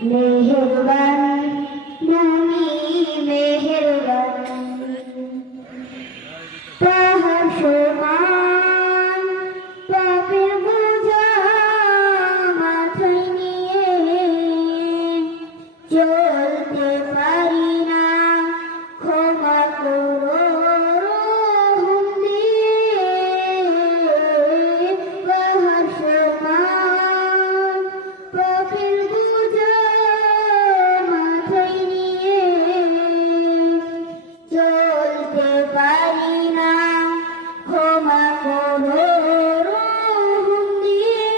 মেহেরবান তুমি মেহেরবান তাহার সমান পাপের বোঝা মাথায় নিয়ে চলতে পারি না ক্ষমা করো রহম দিয়ে তাহার সমান পাপের বোঝা মাথায় নিয়ে চলতে পারি না ক্ষমা করো রহম দিয়ে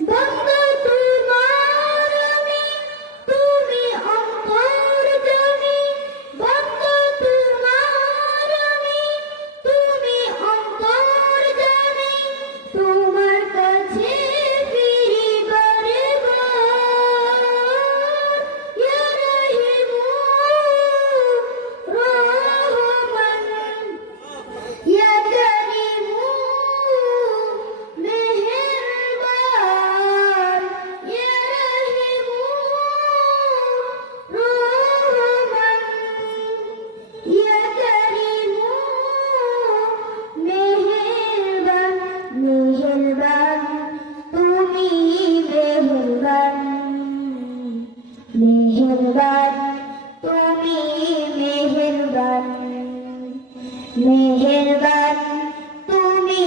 বান্দা তোমার আমি তুমি অন্তর্যামী বান্দা তোমার আমি তুমি অন্তর্যামী তোমার কাছে ফিরি বারে বার ইয়া রাহিমু রহমান ইয়া কারিমু মেহেরবান ইয়া রাহিমু রহমান ইয়া কারিমু মেহেরবান মেহেরবান তুমি মেহেরবান মেহেরবান তুমি মেহেরবান মেহেরবান তুমি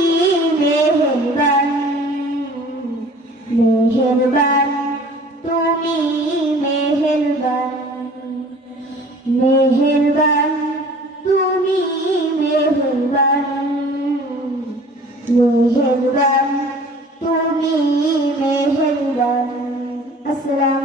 মেহেরবান মেহেরবান তুমি মেহেরবান মেহেরবান তুমি মেহেরবান মেহেরবান তুমি মেহেরবান। আসসালামু